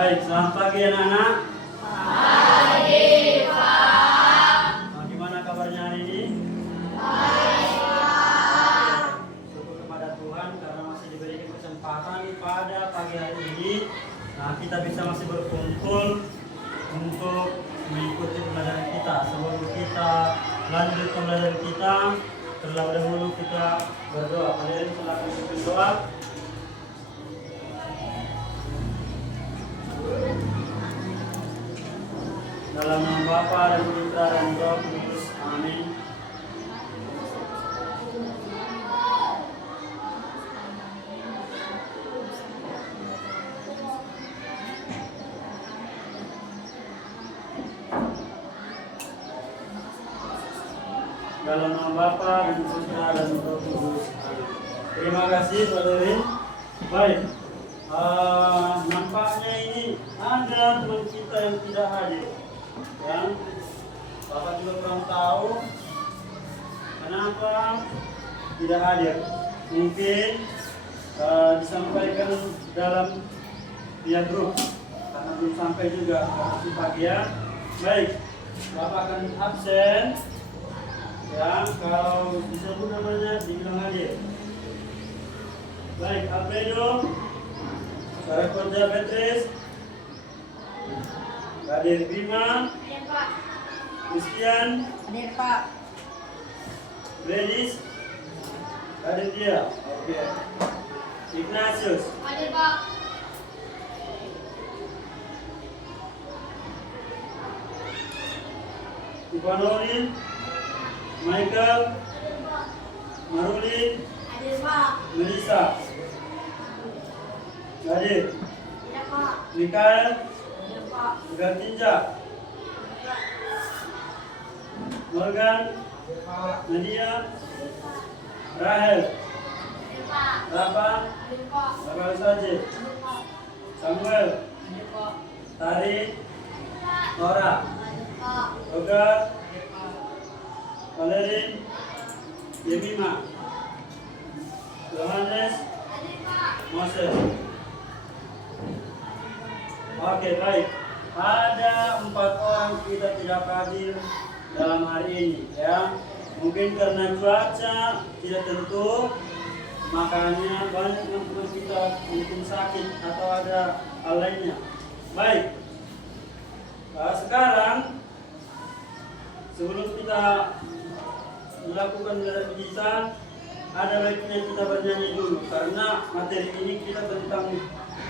Baik, selamat pagi anak-anak. Pagi, Pak. Gimana kabarnya hari ini? Baik, Pak. Syukur kepada Tuhan karena masih diberikan kesempatan pada pagi hari ini. Nah, kita bisa masih berkumpul untuk mengikuti pembelajaran kita. Sebelum kita lanjut pembelajaran kita, terlebih dahulu kita berdoa. Kalian silakan pimpin doa. Dalam nama Bapa dan Putra dan Roh Kudus. Amin. Dalam nama Bapa dan Putra dan Roh Kudus. Amin. Terima kasih saudari. Baik. Nampaknya ini ada teman kita yang tidak hadir. Yang Bapak juga kurang tahu kenapa tidak hadir. Mungkin disampaikan dalam via grup karena belum sampai juga di pagi ya. Baik, Bapak akan absen. Ya, kalau disebut namanya dibilang hadir. Baik, Alfredo, Sarah Kerja Beatrice, Hadir Bima, Hadir, Pak. Christian, Hadir, Pak. Gladys, hadir dia. Oke. Ignatius, Hadir, Pak. Ivanolin, Michael, Marulin, Hadir, Pak. Melissa, hadir. Hadir, Pak. Mikael, Hadir, Pak. Gatinja, Morgan, Nadia, Rahel, Hadir, Pak. Rafa, Hadir, Pak. Rafael Sajid, Hadir, Pak. Samuel, Hadir, Pak. Tari, Nora, Hadir, Pak. Yoga, Valerin, Yemima, Yohanes, Hadir, Pak. Moses. Oke, baik. Ada 4 orang kita tidak hadir dalam hari ini, ya. Mungkin karena cuaca tidak tentu, makanya banyak teman-teman kita mungkin sakit atau ada hal lainnya. Baik. Sekarang sebelum kita melakukan pembelajaran kita, ada baiknya kita bernyanyi dulu karena materi ini kita tentang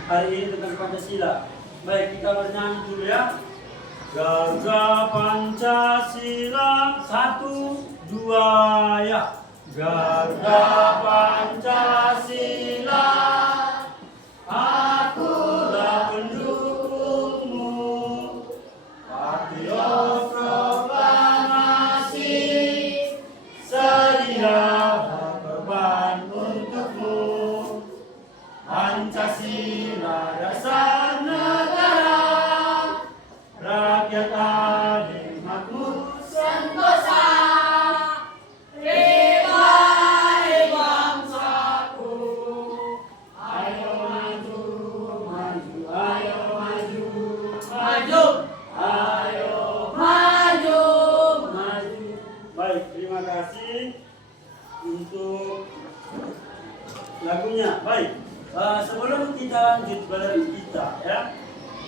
hari ini tentang Pancasila. Baik, kita bernyanyi dulu ya. Garuda Pancasila 1, 2 ya. Garuda Pancasila, akulah pendukungmu. Patriot proklamasi, sedia berkorban untukmu. Pancasila dasar negara, rakyat adil makmur Sentosa. Ribai bangsaku. Ayo maju, maju, ayo maju, Maju. ayo Maju. maju. Baik, terima kasih untuk lagunya. Baik, sebelum kita lanjut belajar kita ya,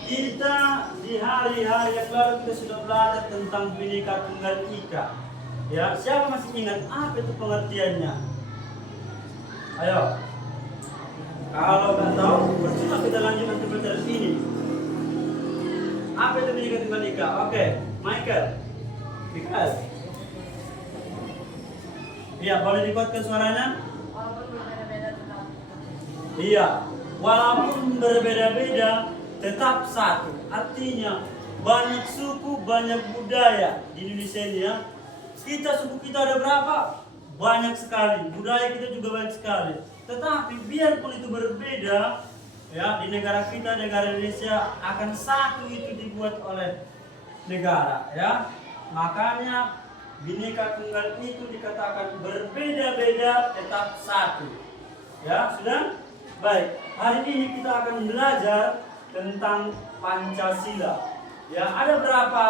kita di hari-hari yang lalu kita sudah belajar tentang Bhinneka Tunggal Ika. Ya, siapa masih ingat apa itu pengertiannya? Ayo. Kalau nggak tahu, percuma kita lanjut nanti belajar ini. Apa itu Bhinneka Tunggal Ika? Oke, Michael. Iya, boleh dikuatkan suaranya? Walaupun berbeda-beda tetap. Iya, walaupun berbeda-beda tetap satu. Artinya banyak suku, banyak budaya di Indonesia ini ya. Suku kita ada berapa? Banyak sekali. Budaya kita juga banyak sekali. Tetapi biarpun itu berbeda, ya di negara kita, negara Indonesia akan satu itu dibuat oleh negara, ya. Makanya Bhinneka Tunggal itu dikatakan berbeda-beda tetap satu. Ya, sudah? Baik. Hari ini kita akan belajar tentang Pancasila. Ya, ada berapa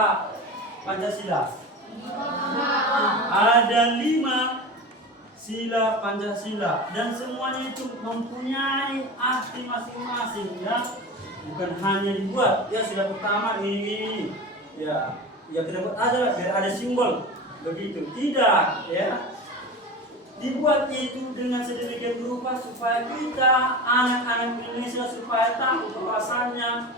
Pancasila? Ada 5 sila Pancasila dan semuanya itu mempunyai arti masing-masing ya. Bukan hanya dibuat ya sila pertama ini ya kita buat aja biar ada simbol begitu. Tidak ya. Dibuat itu dengan sedemikian rupa supaya kita anak-anak Indonesia supaya tahu bahwasannya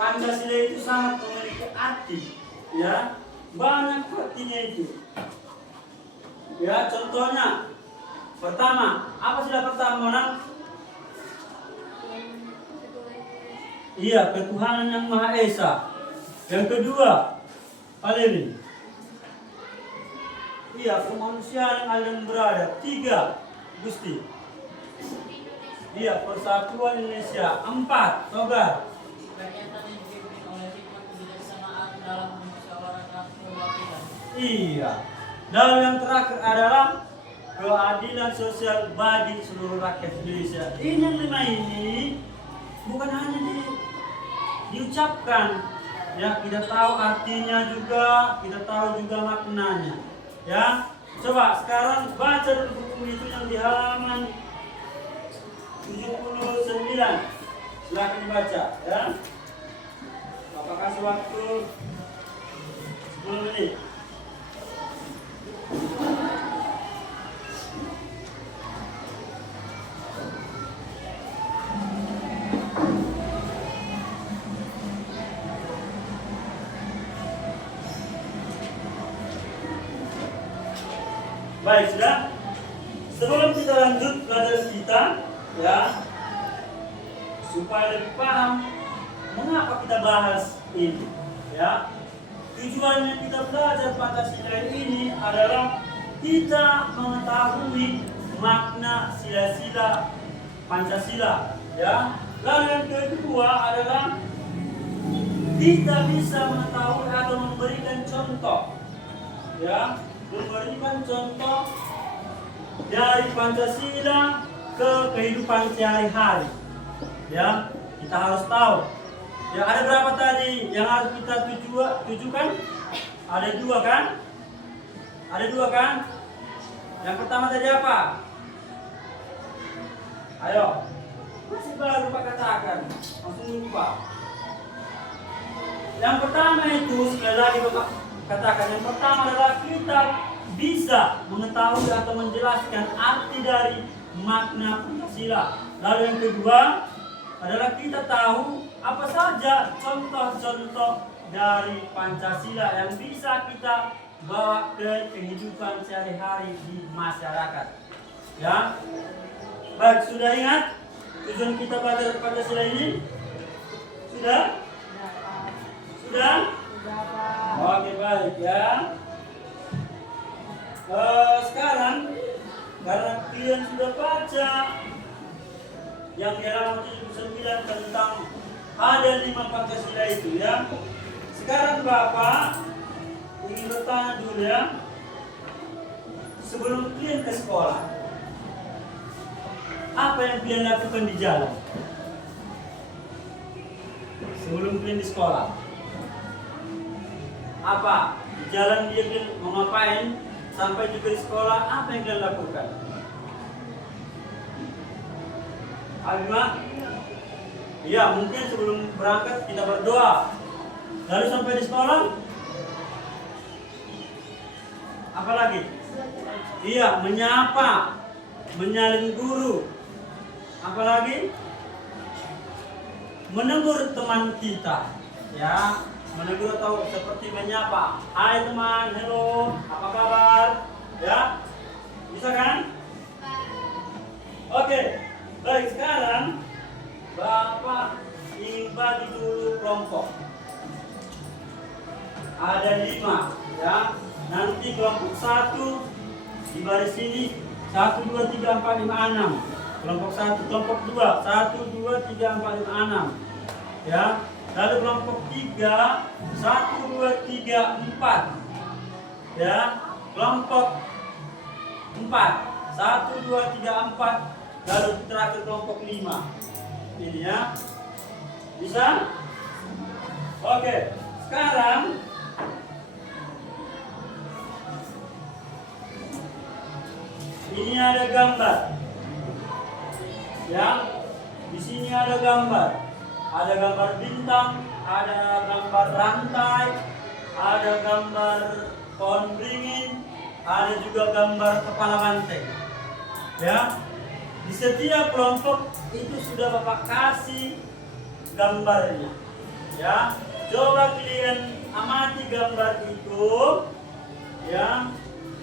Pancasila itu sangat memiliki arti ya. Banyak artinya itu. Ya, contohnya pertama, apa sila pertama, Nang? Iya, ketuhanan yang Maha Esa. Yang kedua, apa ini? Iya, kemanusiaan yang adil dan beradab. 3, Gusti. Iya, persatuan Indonesia. 4, Togar. Kegiatan yang dipimpin oleh hikmat kebijaksanaan dalam musyawarah kebakilan. Iya. Dan yang terakhir adalah keadilan sosial bagi seluruh rakyat Indonesia. Ini yang 5 ini bukan hanya diucapkan, ya kita tahu artinya juga, kita tahu juga maknanya. Ya, coba sekarang baca dulu buku itu yang di halaman 79. Silakan dibaca, ya. Bapak kasih waktu 10 menit. Baik, sudah. Sebelum kita lanjut pelajaran kita, ya, supaya lebih paham mengapa kita bahas ini, ya. Tujuannya kita belajar Pancasila ini adalah kita mengetahui makna sila-sila Pancasila, ya. Lalu yang kedua adalah kita bisa mengetahui atau memberikan contoh, ya, memberikan contoh dari Pancasila ke kehidupan sehari-hari. Ya, kita harus tahu. Ya, ada berapa tadi yang harus kita tujukan? Ada 2 kan? Ada 2 kan? Yang pertama tadi apa? Ayo. Masih baru Pak katakan. Langsung lupa. Yang pertama itu sekali lagi Bapak katakan, yang pertama adalah kita bisa mengetahui atau menjelaskan arti dari makna Pancasila. Lalu yang kedua adalah kita tahu apa saja contoh-contoh dari Pancasila yang bisa kita bawa ke kehidupan sehari-hari di masyarakat. Ya, baik, sudah ingat tujuan kita belajar Pancasila ini? Sudah? Sudah? Oke, baik ya. Sekarang karena kalian sudah baca yang di halaman 79 tentang ada 5 Pancasila itu ya. Sekarang Bapak ingin bertanya dulu ya. Sebelum kalian ke sekolah, apa yang kalian lakukan di jalan? Sebelum kalian di sekolah, apa? Di jalan dia mau ngapain? Sampai juga di sekolah, apa yang kalian lakukan? Abimah? Iya, mungkin sebelum berangkat kita berdoa. Lalu sampai di sekolah, apa lagi? Iya, menyapa, menyalin guru. Apa lagi? Menegur teman kita. Ya, menegur atau seperti menyapa. Hai teman, hello, apa kabar? Ya, bisa kan? Oke, baik, sekarang Bapak ingin bagi dulu kelompok. Ada 5, ya. Nanti kelompok 1 di baris sini 1, 2, 3, 4, 5, 6. Kelompok 1, kelompok 2 1, 2, 3, 4, 5, 6. Ya. Lalu kelompok 3 1, 2, 3, 4. Ya. Kelompok 4 1, 2, 3, 4. Lalu terakhir kelompok 5. Ini ya. Bisa? Oke. Sekarang ini ada gambar. Ya. Di sini ada gambar. Ada gambar bintang, ada gambar rantai, ada gambar pohon beringin, ada juga gambar kepala banteng. Ya. Di setiap kelompok itu sudah Bapak kasih gambarnya. Ya. Coba kalian amati gambar itu. Ya.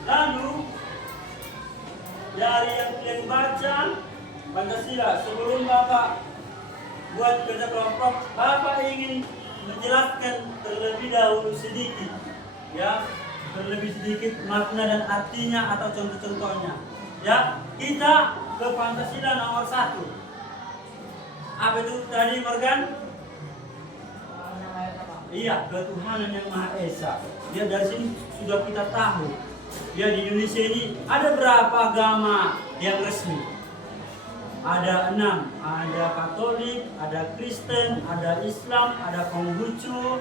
Lalu dari yang kalian baca Pancasila, sebelum Bapak buat kerja kelompok, Bapak ingin menjelaskan terlebih dahulu sedikit, ya, terlebih sedikit makna dan artinya atau contoh-contohnya. Ya, kita ke Pancasila nomor 1. Apa itu tadi, Morgan? Iya, ketuhanan yang Maha Esa. Ya, dari sini sudah kita tahu. Ya, di Indonesia ini ada berapa agama yang resmi? Ada 6, ada Katolik, ada Kristen, ada Islam, ada Konghucu,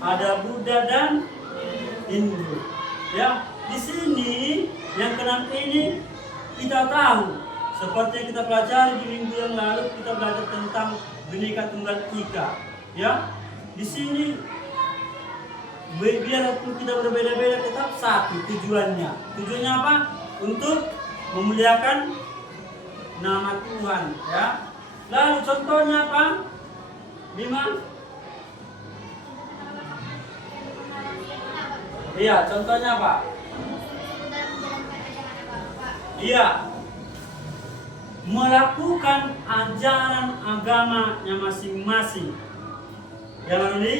ada Buddha dan Hindu. Ya, di sini yang keenam ini kita tahu, seperti yang kita pelajari di minggu yang lalu, kita belajar tentang Bhinneka Tunggal Ika. Ya, di sini biarpun kita berbeda-beda tetap satu tujuannya. Tujuannya apa? Untuk memuliakan nama Tuhan, ya. Lalu contohnya apa? 5. Iya, contohnya apa? Iya. Melakukan ajaran agamanya masing-masing. Yang ini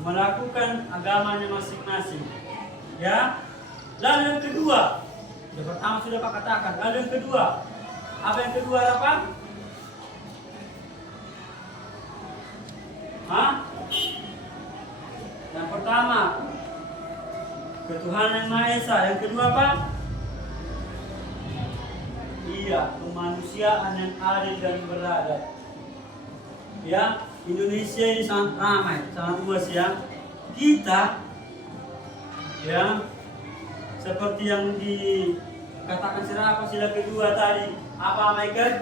melakukan agamanya masing-masing. Ya. Lalu yang kedua, yang pertama sudah Pak katakan. Lalu yang kedua, apa yang kedua apa? Hah? Yang pertama, ketuhanan yang Maha Esa. Yang kedua apa? Iya, kemanusiaan yang adil dan beradab. Ya, Indonesia ini sangat ramai, sangat luas ya. Kita, ya, seperti yang dikatakan sila kedua tadi, apa Michael?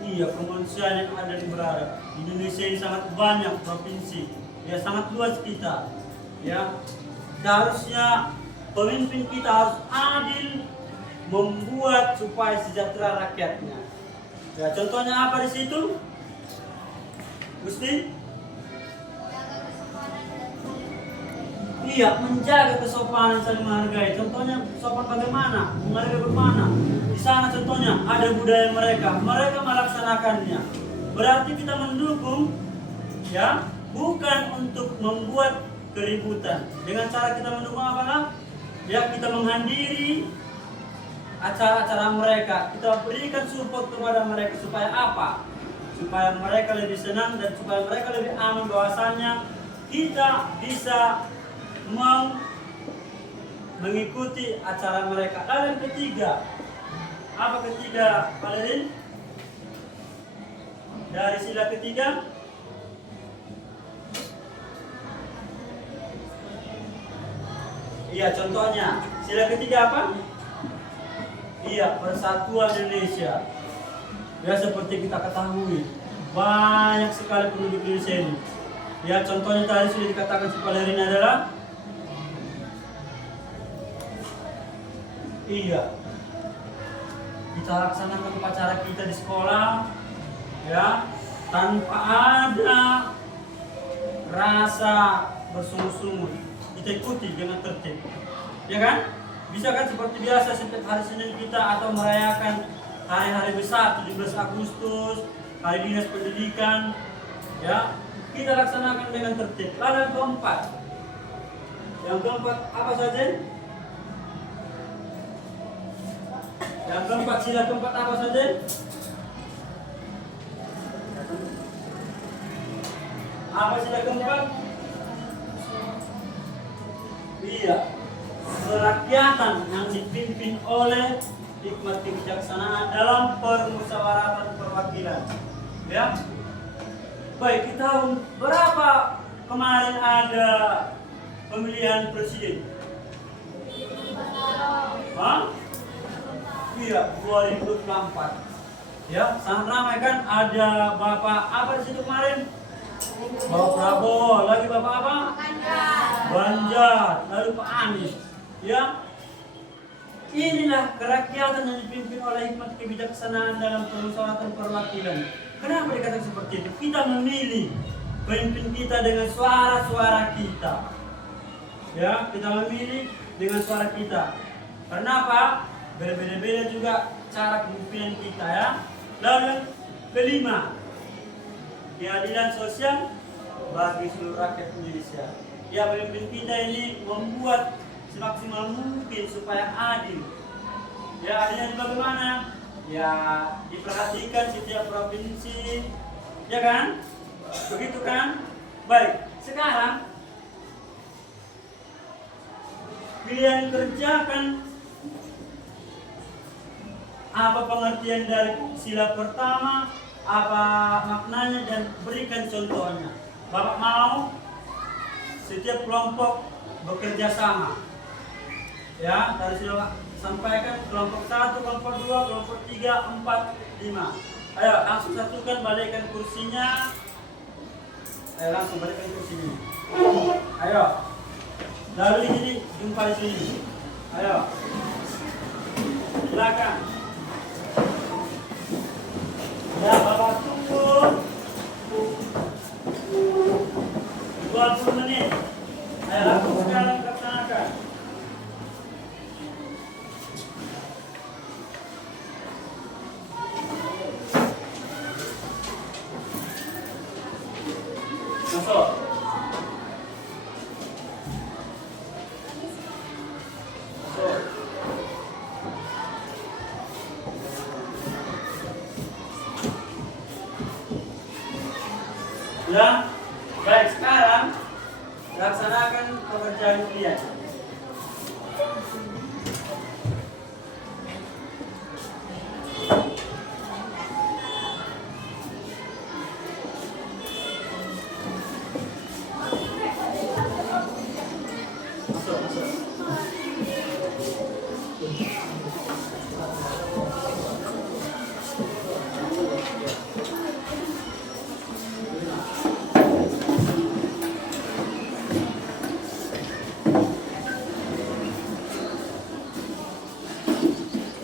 Iya, kemanusiaan yang ada di beradab. Indonesia ini sangat banyak provinsi, ya sangat luas kita. Ya, seharusnya pemimpin kita harus adil, membuat supaya sejahtera rakyatnya. Ya, contohnya apa di situ? Gusti? Iya, menjaga kesopanan saling menghargai. Contohnya sopan bagaimana? Menghargai bagaimana? Di sana contohnya ada budaya mereka. Mereka melaksanakannya. Berarti kita mendukung, ya, bukan untuk membuat keributan. Dengan cara kita mendukung apa lah? Ya, kita menghadiri acara-acara mereka. Kita berikan support kepada mereka supaya apa? Supaya mereka lebih senang dan supaya mereka lebih aman bahwasannya kita bisa mau mengikuti acara mereka. Lalu yang ketiga, apa ketiga, Valerin? Dari sila ketiga, iya contohnya, sila ketiga apa? Iya, persatuan Indonesia. Ya seperti kita ketahui, banyak sekali penduduk Indonesia ini. Ya contohnya tadi sudah dikatakan si Valerin adalah, iya, kita laksanakan upacara kita di sekolah, ya, tanpa ada rasa bersungut-sungut. Kita ikuti dengan tertib, ya kan? Bisa kan seperti biasa setiap hari Senin kita atau merayakan hari-hari besar, 17 Agustus, Hari Dinas Pendidikan, ya, kita laksanakan dengan tertib. Lalu yang keempat, apa saja? Yang keempat, sila keempat apa saja? Apa sila keempat? Iya, kerakyatan yang dipimpin oleh hikmat kebijaksanaan dalam permusyawaratan perwakilan. Ya. Baik, kita berapa kemarin ada pemilihan presiden? Hah? Iya, 2024. Ya, sangat ramai kan, ada Bapak apa di situ kemarin? Bapak Prabowo, lagi Bapak apa? Ganjar, lalu Pak Anies. Ya, inilah kerakyatan yang dipimpin oleh hikmat kebijaksanaan dalam permusyawaratan perwakilan. Kenapa dikatakan seperti itu? Kita memilih pemimpin kita dengan suara-suara kita. Ya, kita memilih dengan suara kita. Karena apa? Berbeda-beda juga cara kepemimpinan kita ya. Lalu yang kelima, keadilan sosial bagi seluruh rakyat Indonesia. Ya, pemimpin kita ini membuat semaksimal mungkin supaya adil. Ya, adilnya bagaimana? Ya, diperhatikan setiap provinsi, ya kan? Begitu kan? Baik, sekarang pilihan kerja kan apa pengertian dari sila pertama, apa maknanya dan berikan contohnya. Bapak mau setiap kelompok bekerja sama. Ya, dari sila sampaikan kelompok 1, kelompok 2, kelompok 3, 4, 5. Ayo langsung satukan, balikkan kursinya. Ayo langsung balikkan kursinya. Ayo. Lalu di sini, jumpa di sini. Ayo. Silakan. Ya, Bapak tunggu 20 menit. Ayo langsung sekarang laksanakan. Masuk. Masuk. Ya, baik, sekarang laksanakan pekerjaan kalian. Masuk, masuk.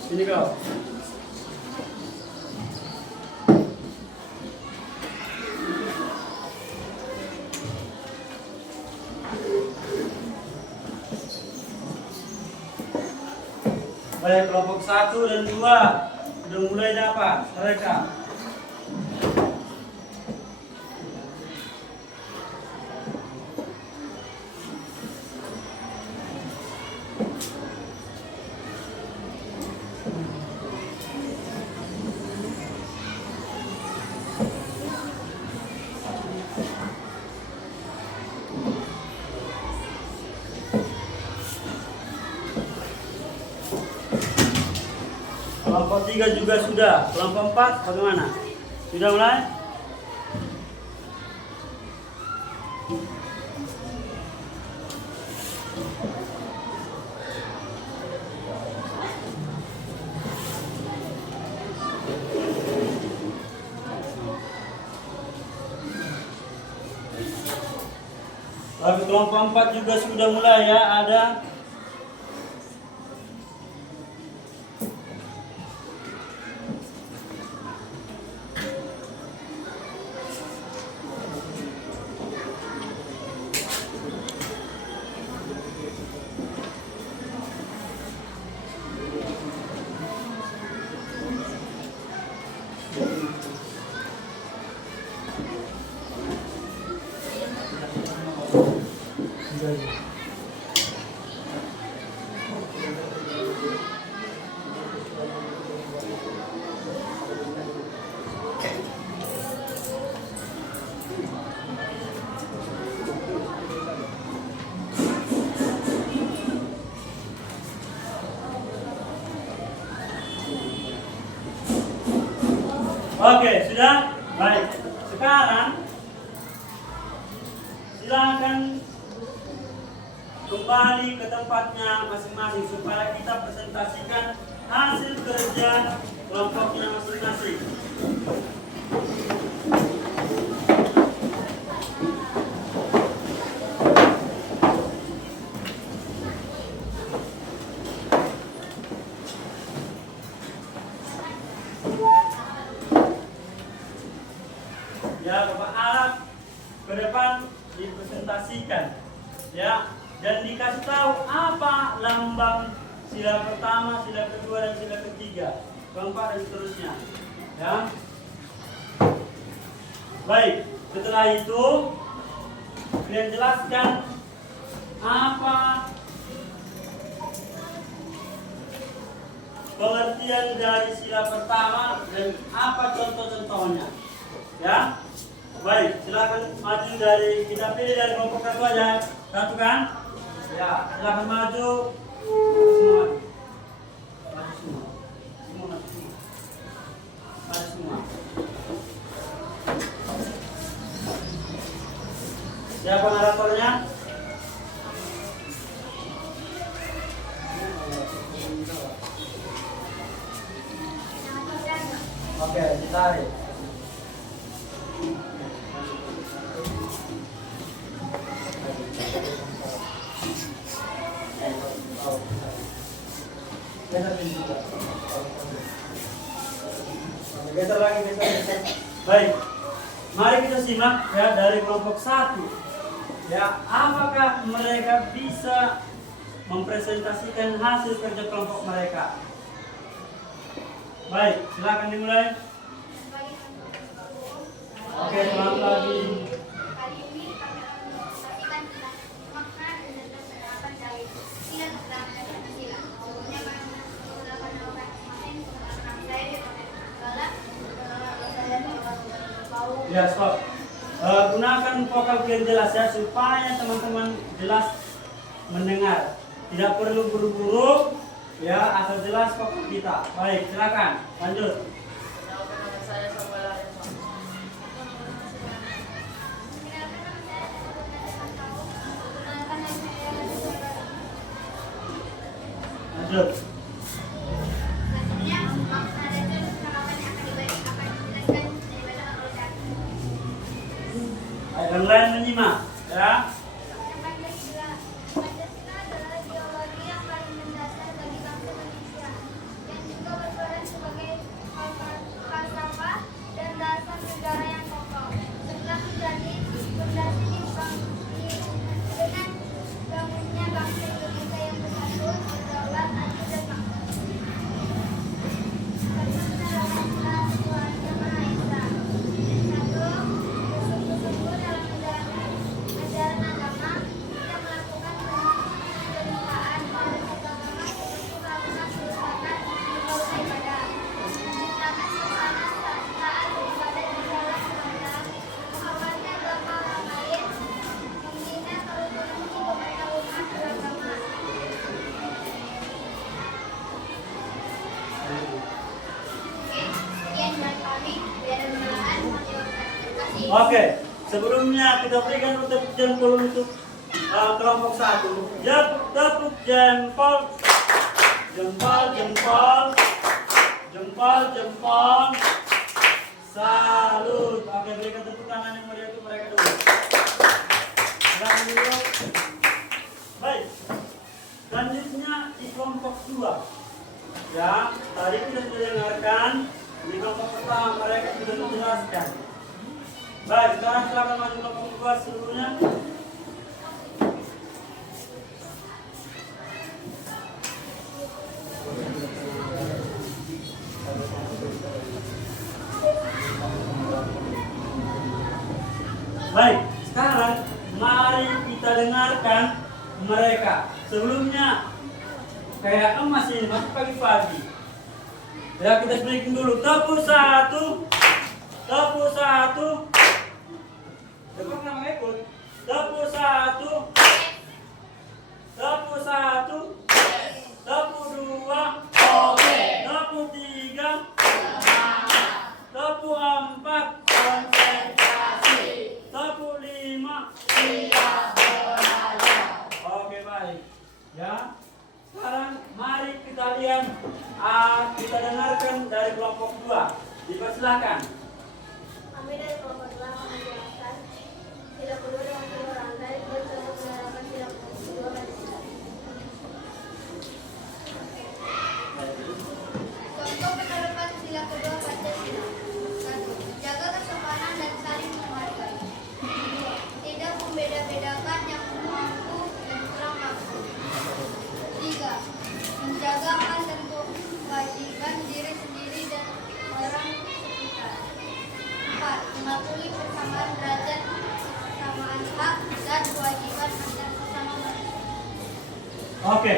Sini kau. Baik, kelompok 1 dan 2 sudah mulai dapat mereka. Kelompok 3 juga sudah. Kelompok 4 bagaimana? Sudah mulai? Lalu kelompok 4 juga sudah mulai ya, ada. Oke, sudah? Baik. Sekarang silakan kembali ke tempatnya masing-masing supaya kita presentasikan hasil kerja kelompoknya masing-masing. Ya, Bapak Arab ke depan dipresentasikan, ya, dan dikasih tahu apa lambang sila pertama, sila kedua, dan sila ketiga, keempat, dan seterusnya. Ya, baik. Setelah itu kalian jelaskan apa pengertian dari sila pertama dan apa contoh-contohnya. Ya, baik, silakan maju dari, kita pilih dari kelompok satu aja, satu kan? Ya, silakan maju. Semua maju, maju semua. Siapa naratornya? Oke, ditarik. Geser lagi, geser. Baik, mari kita simak ya dari kelompok satu. Ya, apakah mereka bisa mempresentasikan hasil kerja kelompok mereka? Baik, silakan dimulai. Oke, selamat pagi. Kali ini kami akan mempresentasikan tentang makna dan penerapan dari sila pertama dan sila. Umumnya kami menggunakan nama masing-masing. Nama saya adalah saya mau. Ya, stop. Gunakan vokal yang jelas ya supaya teman-teman jelas mendengar. Tidak perlu buru-buru ya, asal jelas kok kita. Baik, silakan lanjut. Perkenalkan nama saya Samuel Arifan. Lanjut. Selanjutnya makna dan penerapan yang akan dijelaskan dibacakan oleh kami. Yang lain menyimak ya. Pancasila adalah ideologi yang paling mendasar bagi bangsa Indonesia yang juga berperan sebagai falsafah dan dasar negara yang kokoh. Setelah menjadi fondasi dengan bangunnya bangsa Indonesia yang bersatu, berdaulat, adil dan makmur. Karena Tuhan Yang Maha Esa. Satu, bersungguh-sungguh dalam menjalankan ajaran agama, tidak melakukan penistaan politik agama seperti melakukan perusakan berbau ibadah, menciptakan suasana taat beribadah di dalam semata, menghormati agama orang lain, membina kerukunan di beberapa umat beragama. Oke, sekian dari kami. Biar berlahan, terima kasih. Oke, sebelumnya kita berikan tepuk jempol untuk kelompok satu. Tepuk jempol, jempol, jempol, jempol, jempol. Salut. Oke, berikan tepuk tangan yang meriah untuk mereka dulu. Silakan dulu. Baik. Selanjutnya di kelompok 2. Ya, tadi kita sudah dengarkan di kelompok pertama mereka sudah menjelaskan. Baik, sekarang silakan maju kelompok 2 seluruhnya. Baik, sekarang mari kita dengarkan mereka. Sebelumnya kayak emas ini masih pagi-pagi. Ya, kita speaking dulu. Tepuk satu. Tepuk satu. Tepuk nama ikut. Tepuk satu. Tepuk satu. Tepuk dua. Tepuk tiga. Tepuk Dipersilakan. Kami dari kelompok 2 akan menjelaskan sila kedua dengan kedua rantai dan contoh penerapan sila kedua Pancasila. Contoh penerapan sila kedua Pancasila. 1. Jaga kesopanan dan saling menghargai. 2. Tidak membeda-bedakan yang mampu dan kurang mampu. 3. Menjaga hak dan kewajiban diri sendiri dan orang sekitar. 4. Mengakui persamaan derajat, persamaan hak dan kewajiban antar sesama manusia. Oke,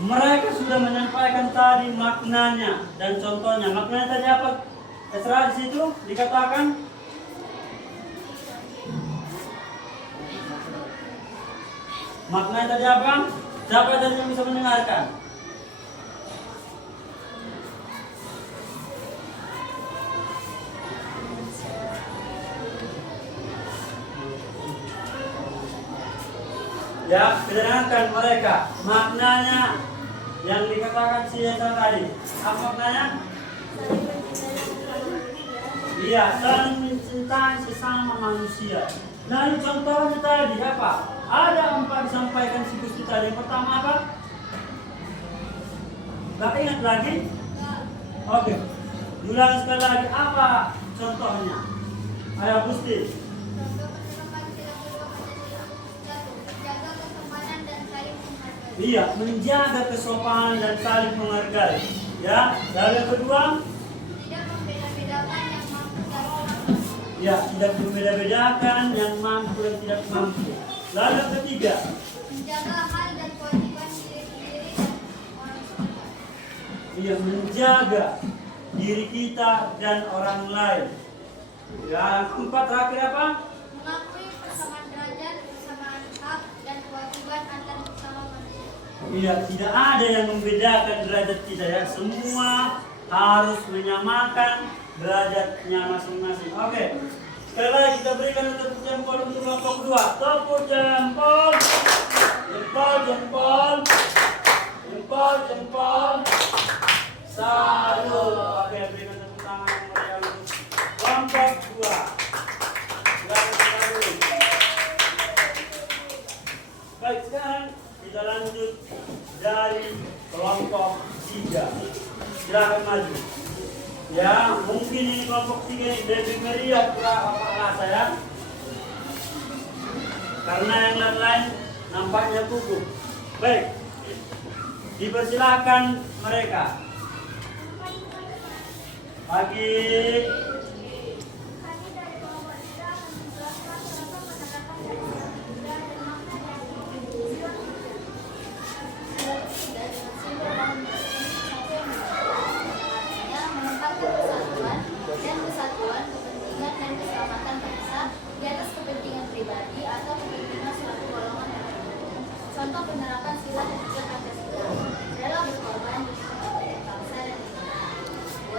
mereka sudah menyampaikan tadi maknanya dan contohnya. Maknanya tadi apa? Terserah di situ dikatakan. Maknanya tadi apa? Siapa tadi yang bisa mendengarkan? Ya, dengarkan mereka. Maknanya yang dikatakan si Yesa tadi. Apa maknanya? Saling mencintai sesama manusia. Iya, saling mencintai sesama manusia. Lalu contohnya tadi apa? Ada 4 disampaikan si Gusti tadi. Yang pertama apa? Gak ingat lagi? Oke. Diulang sekali lagi. Apa contohnya? Ayo Gusti. Contoh penerapan sila kedua Pancasila. 1. Menjaga kesopanan dan saling menghargai. Iya, menjaga kesopanan dan saling menghargai. Ya, lalu yang kedua? Tidak membeda-bedakan yang mampu dan kurang mampu. Ya, tidak membeda-bedakan yang mampu dan tidak mampu. Lalu yang ketiga? Menjaga hal dan kewajiban diri sendiri dan orang sekitar. Iya, menjaga diri kita dan orang lain. Yang keempat terakhir apa? Mengakui persamaan derajat, persamaan hak dan kewajiban antar sesama manusia. Iya, tidak ada yang membedakan derajat kita ya. Semua harus menyamakan derajatnya masing-masing. Oke. Sekali lagi kita berikan tepuk jempol untuk kelompok 2. Tepuk jempol. Jempol, jempol. Jempol, jempol. Salut. Oke, berikan tepuk tangan yang meriah untuk kelompok 2. Silakan sekali. Baik, sekarang kita lanjut dari kelompok 3. Silakan maju. Ya, mungkin ini kelompok 3 ini lebih meriah apa rasa ya. Karena yang lain-lain nampaknya gugup. Baik, dipersilakan mereka. Pagi. Kami dari kelompok 3 akan menjelaskan contoh penerapan sila kedua dan makna dari sila kedua. Sila ketiga dengan simbol bangun bersih satu yang artinya menempatkan persatuan dan kesatuan, kepentingan dan keselamatan bangsa di atas kepentingan pribadi atau kepentingan suatu golongan tertentu. Contoh penerapan sila ketiga Pancasila adalah berkorban di kepentingan bangsa dan negara. 2.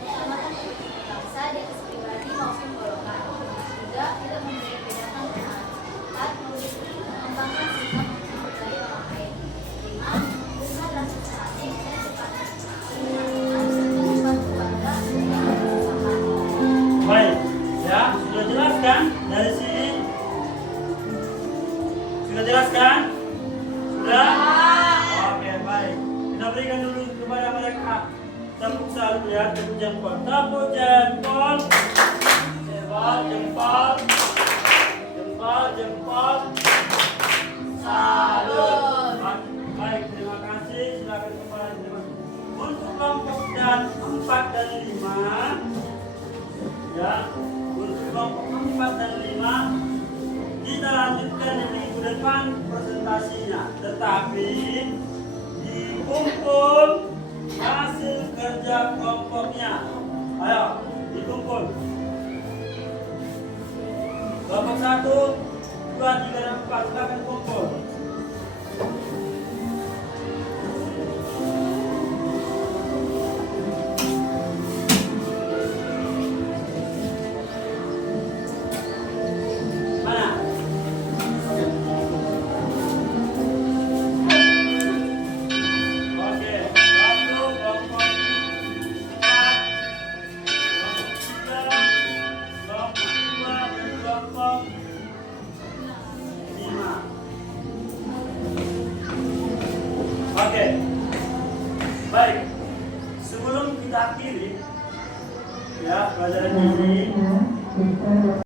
Keselamatan kepentingan bangsa di atas pribadi maupun golongan. 3. Tidak membeda-bedakan umat. 4. Mengembangkan sikap menghargai orang lain. 5. Memberikan rasa sehati dan sepatutnya. 6. Membantu warga dengan berusaha. Baik, ya sudah jelaskan dari sini. Sudah jelaskan? Sudah? Oke, baik. Kita berikan dulu kepada mereka tepuk salut ya, tepuk jempol. Tepuk jempol. Jempol, jempol. Jempol, jempol. Salut. Baik, terima kasih. Silakan kembali teman-teman. Untuk kelompok dan 4 dan 5. Ya, untuk kelompok 4 dan 5 kita lanjutkan di minggu depan presentasinya, tetapi dikumpul hasil kerja kelompoknya. Ayo, dikumpul. Kelompok 1, 2, 3, dan 4 silakan kumpul. Oke, 1 kelompok 4, Oke. Baik. Sebelum kita akhiri ya pelajaran ini